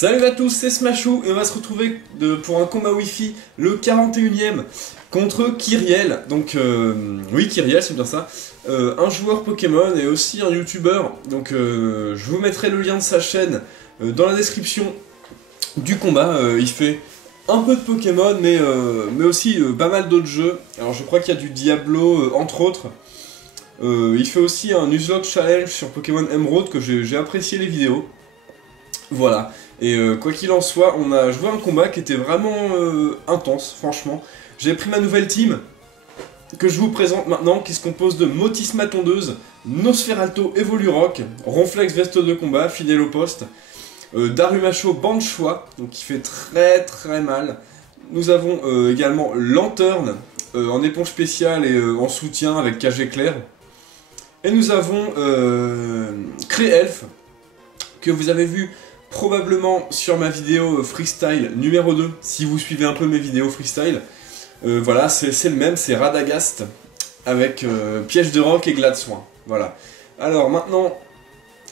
Salut à tous, c'est Smashou et on va se retrouver pour un combat Wi-Fi, le 41e, contre Kyriel. Donc, oui, Kyriel, c'est bien ça. Un joueur Pokémon et aussi un YouTuber. Donc, je vous mettrai le lien de sa chaîne dans la description du combat. Il fait un peu de Pokémon, mais aussi pas mal d'autres jeux. Alors, je crois qu'il y a du Diablo, entre autres. Il fait aussi un Nuzlocke Challenge sur Pokémon Emerald, que j'ai apprécié les vidéos. Voilà, et quoi qu'il en soit, on a joué un combat qui était vraiment intense, franchement. J'ai pris ma nouvelle team, que je vous présente maintenant, qui se compose de Motisma Tondeuse, Nosferalto Evolurock, Ronflex Veste de Combat, fidèle au poste, Darumacho Banchois, donc qui fait très mal. Nous avons également Lantern, en éponge spéciale et en soutien avec cage éclair. Et nous avons Créelf, que vous avez vu probablement sur ma vidéo freestyle numéro 2, si vous suivez un peu mes vidéos freestyle. Voilà, c'est le même, c'est Radagast, avec piège de roc et glas de soin. Voilà. Alors maintenant,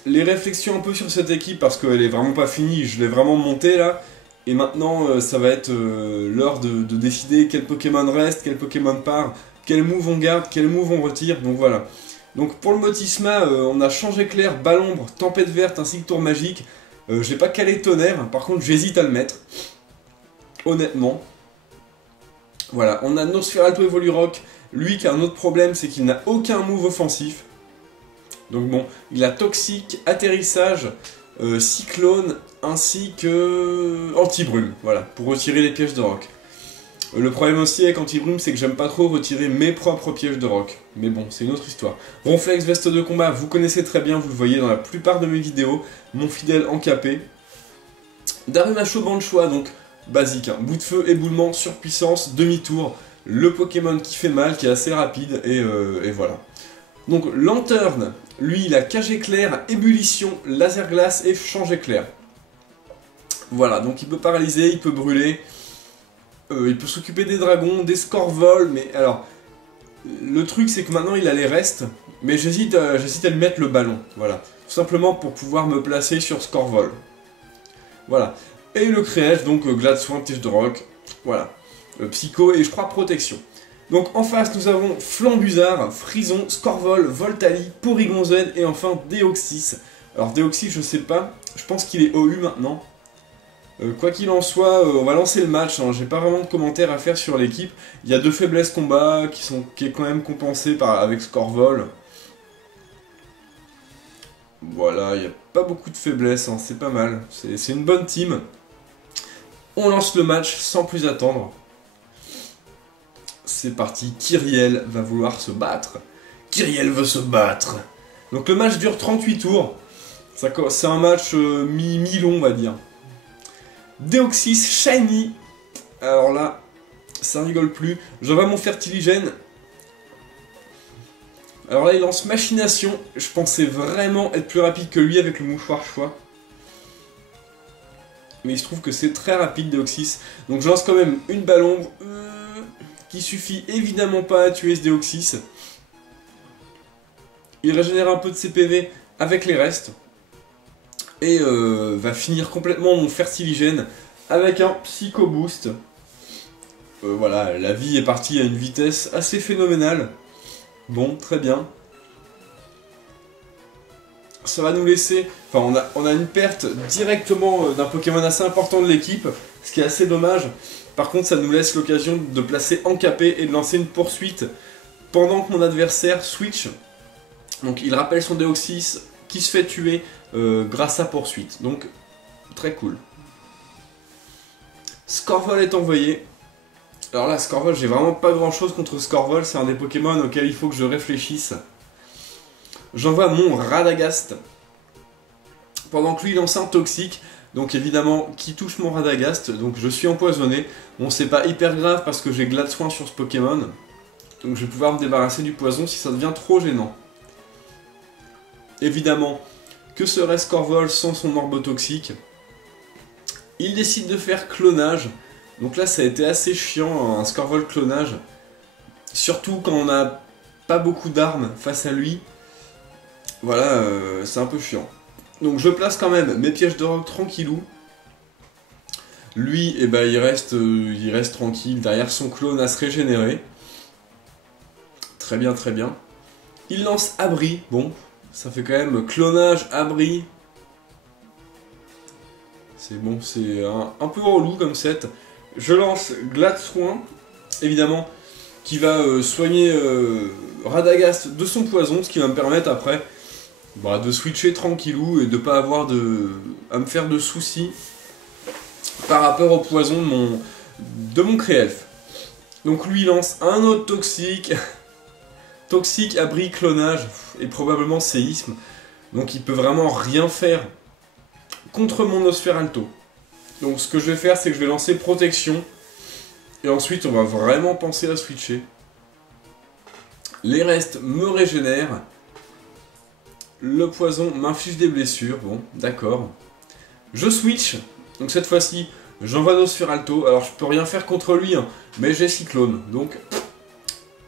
les réflexions un peu sur cette équipe, parce qu'elle est vraiment pas finie, je l'ai vraiment montée là. Et maintenant, ça va être l'heure de décider quel Pokémon reste, quel Pokémon part, quel move on garde, quel move on retire, donc voilà. Donc pour le Motisma, on a Change Éclair, Balombre, Tempête Verte ainsi que Tour Magique. J'ai pas calé Tonnerre, par contre j'hésite à le mettre. Honnêtement. Voilà, on a Nosferalto Evolurock, lui qui a un autre problème, c'est qu'il n'a aucun move offensif. Donc bon, il a Toxique, Atterrissage, Cyclone, ainsi que Anti-Brume, voilà, pour retirer les pièges de roc. Le problème aussi avec Anti-Brume, c'est que j'aime pas trop retirer mes propres pièges de roc. Mais bon, c'est une autre histoire. Ronflex Veste de Combat, vous connaissez très bien, vous le voyez dans la plupart de mes vidéos. Mon fidèle encapé. Darumacho Banchois, donc basique, hein. Bout de feu, éboulement, surpuissance, demi-tour. Le Pokémon qui fait mal, qui est assez rapide, et voilà. Donc Lantern, lui, il a cage éclair, ébullition, laser glace et change éclair. Voilà, donc il peut paralyser, il peut brûler. Il peut s'occuper des dragons, des Scorvol, mais alors... Le truc c'est que maintenant il a les restes, mais j'hésite à lui mettre le ballon, voilà. Tout simplement pour pouvoir me placer sur Scorvol. Voilà. Et le Créelf, donc glas de soin, tige de roc, voilà. Psycho et je crois protection. Donc en face nous avons Flambuzard, Frison, Scorvol, Voltali, Porygon Z et enfin Deoxys. Alors Deoxys je sais pas, je pense qu'il est OU maintenant. Quoi qu'il en soit, on va lancer le match, hein. J'ai pas vraiment de commentaires à faire sur l'équipe. Il y a deux faiblesses combat qui est quand même compensée avec Scorvol. Voilà, il n'y a pas beaucoup de faiblesses, hein. C'est pas mal. C'est une bonne team. On lance le match sans plus attendre. C'est parti, Kyriel va vouloir se battre. Kyriel veut se battre. Donc le match dure 38 tours. C'est un match mi-long, on va dire. Deoxys Shiny, alors là, ça rigole plus, j'envoie mon Fertiligène. Alors là il lance Machination, je pensais vraiment être plus rapide que lui avec le mouchoir choix. Mais il se trouve que c'est très rapide Deoxys, donc je lance quand même une Balombre, qui suffit évidemment pas à tuer ce Deoxys. Il régénère un peu de ses PV avec les restes. Et va finir complètement mon Fertiligène avec un Psycho Boost. Voilà, la vie est partie à une vitesse assez phénoménale. Bon, très bien. Ça va nous laisser... Enfin, on a une perte directement d'un Pokémon assez important de l'équipe, ce qui est assez dommage. Par contre, ça nous laisse l'occasion de placer Encapé et de lancer une poursuite pendant que mon adversaire switch. Donc il rappelle son Deoxys qui se fait tuer grâce à poursuite, donc très cool. Scorvol est envoyé. Alors là, Scorvol, j'ai vraiment pas grand chose contre Scorvol, c'est un des Pokémon auxquels il faut que je réfléchisse. J'envoie mon Radagast, pendant que lui lance un Toxique, donc évidemment qui touche mon Radagast, donc je suis empoisonné. Bon, c'est pas hyper grave parce que j'ai glas de soin sur ce Pokémon, donc je vais pouvoir me débarrasser du poison si ça devient trop gênant. Évidemment, que serait Scorvol sans son orbotoxique? Il décide de faire clonage. Donc là, ça a été assez chiant, un Scorvol clonage. Surtout quand on n'a pas beaucoup d'armes face à lui. Voilà, c'est un peu chiant. Donc je place quand même mes pièges de roc tranquillou. Lui, eh ben, il reste tranquille derrière son clone à se régénérer. Très bien, très bien. Il lance Abri. Bon, ça fait quand même clonage, Abri. C'est bon, c'est un peu relou comme set. Je lance Glad Soin, évidemment, qui va soigner Radagast de son poison, ce qui va me permettre après de switcher tranquillou et de pas avoir à me faire de soucis par rapport au poison de mon Créelfe. Donc lui il lance un autre toxique, toxique, abri, clonage et probablement séisme. Donc il peut vraiment rien faire contre mon Nosferalto. Donc ce que je vais faire, c'est que je vais lancer protection et ensuite on va vraiment penser à switcher. Les restes me régénèrent. Le poison m'inflige des blessures. Bon, d'accord. Je switch. Donc cette fois-ci, j'envoie Nosferalto. Alors je peux rien faire contre lui, hein, mais j'ai Cyclone. Donc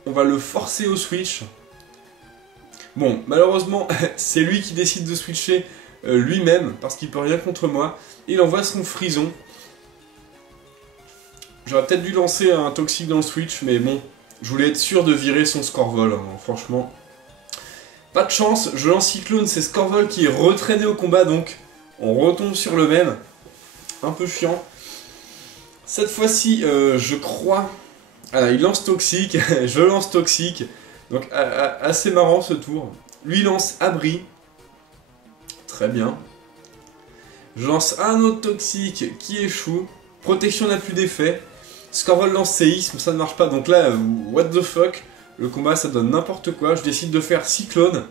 on va le forcer au switch. Bon, malheureusement, c'est lui qui décide de switcher lui-même, parce qu'il peut rien contre moi. Il envoie son Frison. J'aurais peut-être dû lancer un toxique dans le switch, mais bon, je voulais être sûr de virer son Scorvol, hein, franchement. Pas de chance, je lance Cyclone, c'est Scorvol qui est retraîné au combat, donc on retombe sur le même. Un peu chiant. Cette fois-ci, je crois... Ah, il lance Toxique, je lance Toxique. Donc assez marrant ce tour. Lui lance Abri. Très bien. Je lance un autre Toxique qui échoue. Protection n'a plus d'effet. Scorvol lance Séisme, ça ne marche pas. Donc là, what the fuck. Le combat ça donne n'importe quoi. Je décide de faire Cyclone.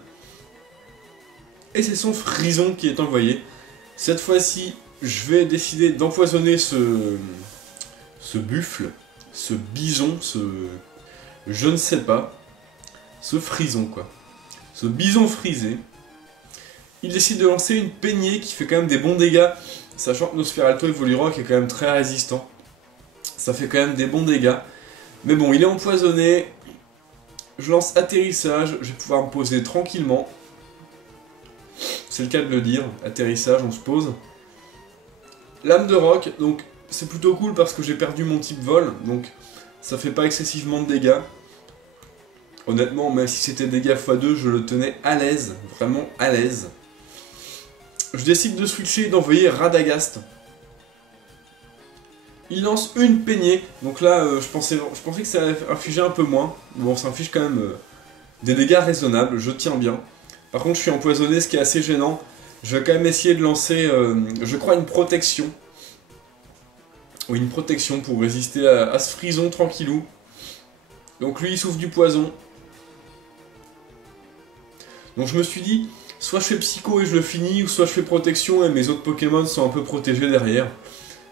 Et c'est son Frison qui est envoyé. Cette fois-ci, je vais décider d'empoisonner ce buffle, ce bison, je ne sais pas, ce frison quoi. Ce bison frisé. Il décide de lancer une peignée qui fait quand même des bons dégâts, sachant que Nosferalto Evolirock est quand même très résistant. Ça fait quand même des bons dégâts. Mais bon, il est empoisonné. Je lance atterrissage, je vais pouvoir me poser tranquillement. C'est le cas de le dire, atterrissage, on se pose. Lame de roc, donc c'est plutôt cool parce que j'ai perdu mon type vol, donc ça fait pas excessivement de dégâts. Honnêtement, même si c'était dégâts x2, je le tenais à l'aise, vraiment à l'aise. Je décide de switcher et d'envoyer Radagast. Il lance une peignée, donc là je pensais que ça allait infliger un peu moins. Bon, ça inflige quand même des dégâts raisonnables, je tiens bien. Par contre, je suis empoisonné, ce qui est assez gênant. Je vais quand même essayer de lancer, je crois, une protection. Oui, une protection pour résister à ce frison tranquillou. Donc lui, il souffre du poison. Donc je me suis dit, soit je fais Psycho et je le finis, ou soit je fais protection et mes autres Pokémon sont un peu protégés derrière.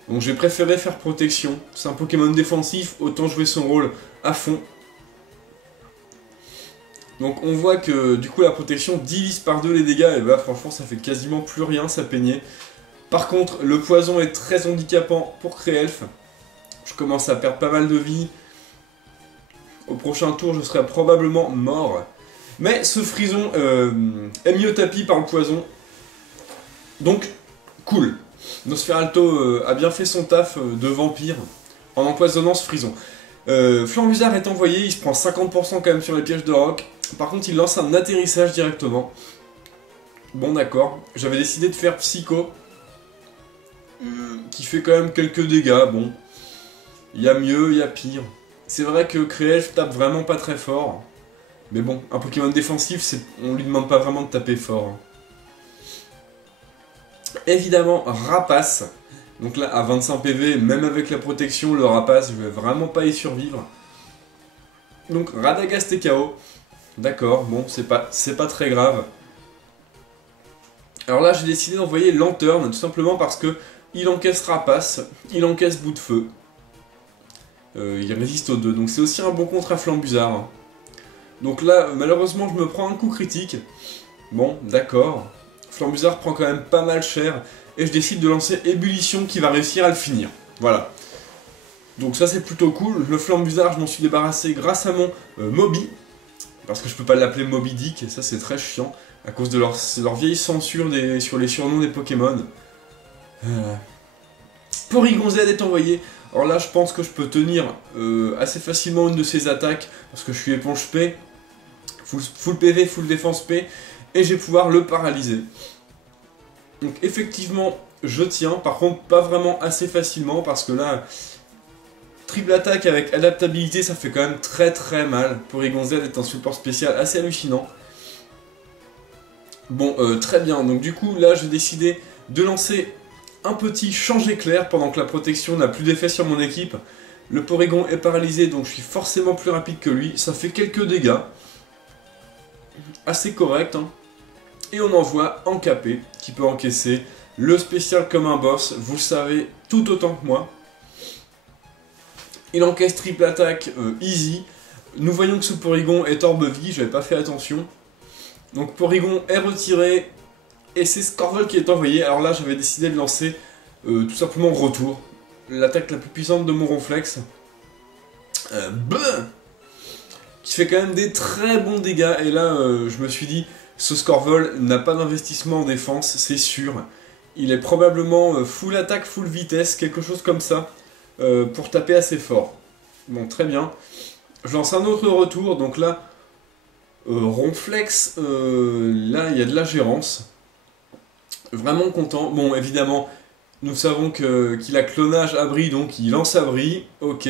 Donc j'ai préféré faire protection. C'est un Pokémon défensif, autant jouer son rôle à fond. Donc on voit que du coup la protection divise par 2 les dégâts, et bah franchement ça fait quasiment plus rien, ça peignait. Par contre le poison est très handicapant pour Créelfe. Je commence à perdre pas mal de vie. Au prochain tour je serai probablement mort. Mais ce frison est mis au tapis par le poison. Donc cool. Nosferalto a bien fait son taf de vampire en empoisonnant ce frison. Flambusard est envoyé, il se prend 50% quand même sur les pièges de roc. Par contre, il lance un atterrissage directement. Bon, d'accord. J'avais décidé de faire Psycho, qui fait quand même quelques dégâts. Bon, il y a mieux, il y a pire. C'est vrai que Créelfe tape vraiment pas très fort. Mais bon, un Pokémon défensif, on lui demande pas vraiment de taper fort. Évidemment, Rapace. Donc là, à 25 PV, même avec la protection, le Rapace, je vais vraiment pas y survivre. Donc Radagast est KO. D'accord, bon, c'est pas très grave. Alors là, j'ai décidé d'envoyer Lanterne, tout simplement parce que il encaisse Rapace, il encaisse Bout de Feu. Il résiste aux deux, donc c'est aussi un bon contre à Flambusard. Hein. Donc là, malheureusement, je me prends un coup critique. Bon, d'accord. Flambusard prend quand même pas mal cher, et je décide de lancer Ébullition qui va réussir à le finir. Voilà. Donc ça c'est plutôt cool. Le Flambusard, je m'en suis débarrassé grâce à mon Moby. Parce que je peux pas l'appeler Moby Dick, et ça c'est très chiant, à cause de leur vieille censure sur les surnoms des Pokémon. Porygon Z est envoyé. Alors là, je pense que je peux tenir assez facilement une de ses attaques, parce que je suis éponge P, full PV, full défense P, et je vais pouvoir le paralyser. Donc effectivement, je tiens, par contre pas vraiment assez facilement, parce que là, triple attaque avec adaptabilité, ça fait quand même très mal. Porygon Z est un support spécial assez hallucinant. Bon, très bien, donc du coup, là, j'ai décidé de lancer un petit change éclair pendant que la protection n'a plus d'effet sur mon équipe. Le Porygon est paralysé, donc je suis forcément plus rapide que lui. Ça fait quelques dégâts. Assez correct, hein. Et on envoie Encapé, qui peut encaisser le spécial comme un boss. Vous le savez tout autant que moi. Il encaisse triple attaque easy. Nous voyons que ce Porygon est orbe vie, j'avais pas fait attention. Donc Porygon est retiré. Et c'est Scorvol qui est envoyé. Alors là, j'avais décidé de lancer tout simplement Retour. L'attaque la plus puissante de mon Ronflex. Qui fait quand même des très bons dégâts. Et là, je me suis dit, ce Scorvol n'a pas d'investissement en défense, c'est sûr. Il est probablement full attaque, full vitesse, quelque chose comme ça, pour taper assez fort. Bon, très bien. Je lance un autre retour. Donc là, Ronflex, là, il y a de la gérance. Vraiment content. Bon, évidemment, nous savons qu'il a clonage abri, donc il lance abri. Ok.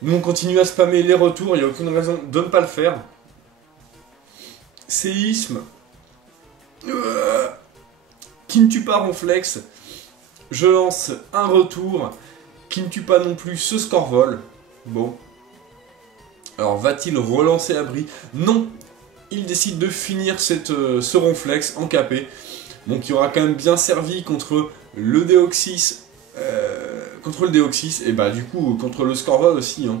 Nous, on continue à spammer les retours. Il n'y a aucune raison de ne pas le faire. Séisme. Qui ne tue pas Ronflex. Je lance un retour. Qui ne tue pas non plus ce Scorvol. Bon. Alors, va-t-il relancer abri? Non. Il décide de finir ce Ronflex en KP. Donc il aura quand même bien servi contre le Deoxys, et bah du coup contre le Scorvol aussi. Hein.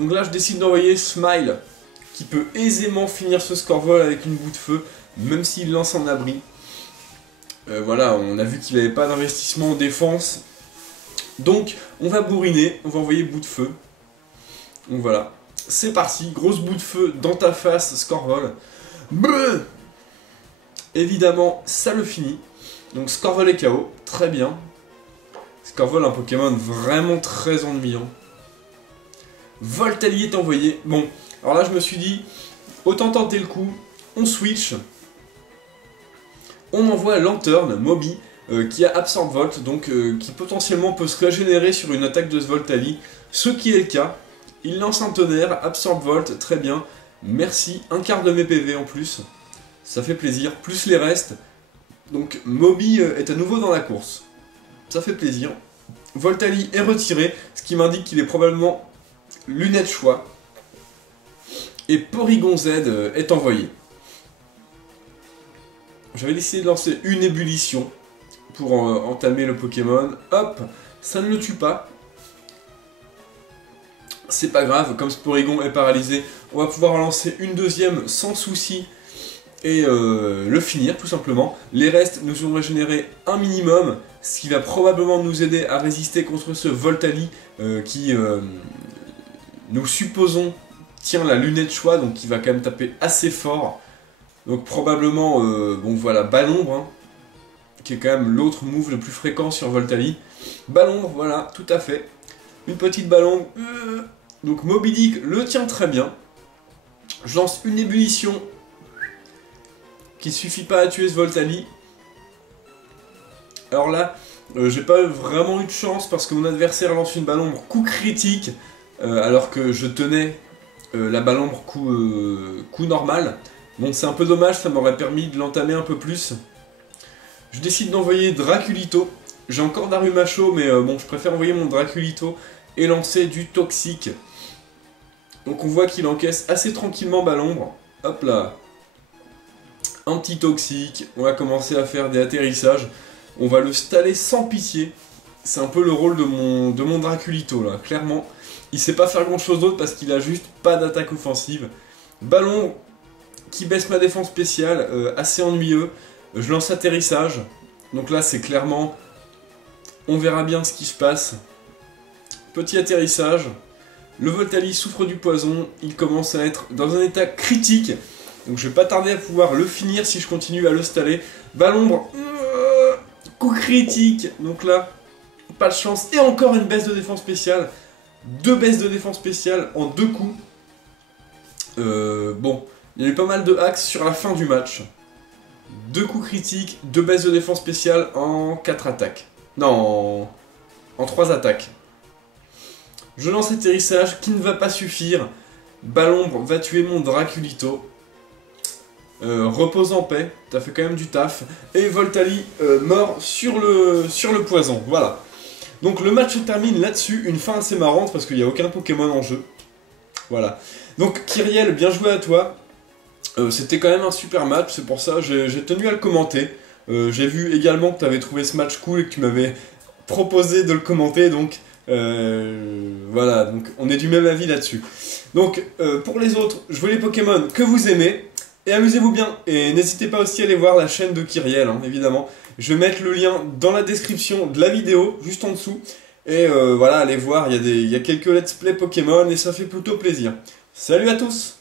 Donc là je décide d'envoyer Smile, qui peut aisément finir ce Scorvol avec une boule de feu, même s'il lance en abri. Voilà, on a vu qu'il n'avait pas d'investissement en défense. Donc on va bourriner, on va envoyer boule de feu. Donc voilà, c'est parti, grosse boule de feu dans ta face Scorvol. Bleu. Évidemment, ça le finit. Donc Scorvol est KO, très bien. Scorvol, un Pokémon vraiment très ennuyant. Voltali est envoyé. Bon, alors là je me suis dit, autant tenter le coup, on switch. On envoie Lantern, Moby, qui a Absorb Volt, donc qui potentiellement peut se régénérer sur une attaque de ce Voltali. Ce qui est le cas. Il lance un tonnerre, Absorb Volt, très bien. Merci, un quart de mes PV en plus. Ça fait plaisir, plus les restes. Donc Moby est à nouveau dans la course. Ça fait plaisir. Voltali est retiré, ce qui m'indique qu'il est probablement lunette choix. Et Porygon Z est envoyé. J'avais décidé de lancer une ébullition pour entamer le Pokémon. Hop, ça ne le tue pas. C'est pas grave, comme ce Porygon est paralysé, on va pouvoir en lancer une deuxième sans souci. Et le finir tout simplement. Les restes nous ont régénéré un minimum, ce qui va probablement nous aider à résister contre ce Voltali qui, nous supposons, tient la lunette choix, donc qui va quand même taper assez fort. Donc probablement, bon voilà, Ballombre, hein, qui est quand même l'autre move le plus fréquent sur Voltali. Ballombre, voilà, tout à fait. Une petite Ballombre. Donc Moby Dick le tient très bien. Je lance une ébullition qui suffit pas à tuer ce Voltali. Alors là, j'ai pas vraiment eu de chance parce que mon adversaire lance une Ballombre coup critique alors que je tenais la Ballombre coup normal. Bon, c'est un peu dommage, ça m'aurait permis de l'entamer un peu plus. Je décide d'envoyer Draculito. J'ai encore Darumacho, mais bon, je préfère envoyer mon Draculito et lancer du Toxique. Donc on voit qu'il encaisse assez tranquillement Ballombre. Hop là. Un petit Toxique. On va commencer à faire des atterrissages. On va le staller sans pitié. C'est un peu le rôle de mon Draculito là, clairement. Il sait pas faire grand chose d'autre parce qu'il a juste pas d'attaque offensive. Ballon qui baisse ma défense spéciale, assez ennuyeux. Je lance atterrissage. Donc là c'est clairement... On verra bien ce qui se passe. Petit atterrissage. Le Voltali souffre du poison. Il commence à être dans un état critique. Donc je vais pas tarder à pouvoir le finir si je continue à le staller. Ballombre. Coup critique, donc là, pas de chance. Et encore une baisse de défense spéciale. 2 baisses de défense spéciale en 2 coups. Bon, il y a eu pas mal de hacks sur la fin du match. 2 coups critiques, 2 baisses de défense spéciale en 4 attaques. Non, en 3 attaques. Je lance atterrissage qui ne va pas suffire. Balombre va tuer mon Draculito. Repose en paix, t'as fait quand même du taf. Et Voltali mort sur le poison, voilà. Donc le match se termine là-dessus, une fin assez marrante parce qu'il n'y a aucun Pokémon en jeu. Voilà. Donc Kyriel, bien joué à toi. C'était quand même un super match, c'est pour ça j'ai tenu à le commenter. J'ai vu également que tu avais trouvé ce match cool et que tu m'avais proposé de le commenter, donc voilà, donc on est du même avis là-dessus. Donc pour les autres, jouez les Pokémon que vous aimez et amusez-vous bien. Et n'hésitez pas aussi à aller voir la chaîne de Kyriel, hein, évidemment. Je vais mettre le lien dans la description de la vidéo, juste en dessous. Et voilà, allez voir, il y a quelques let's play Pokémon et ça fait plutôt plaisir. Salut à tous!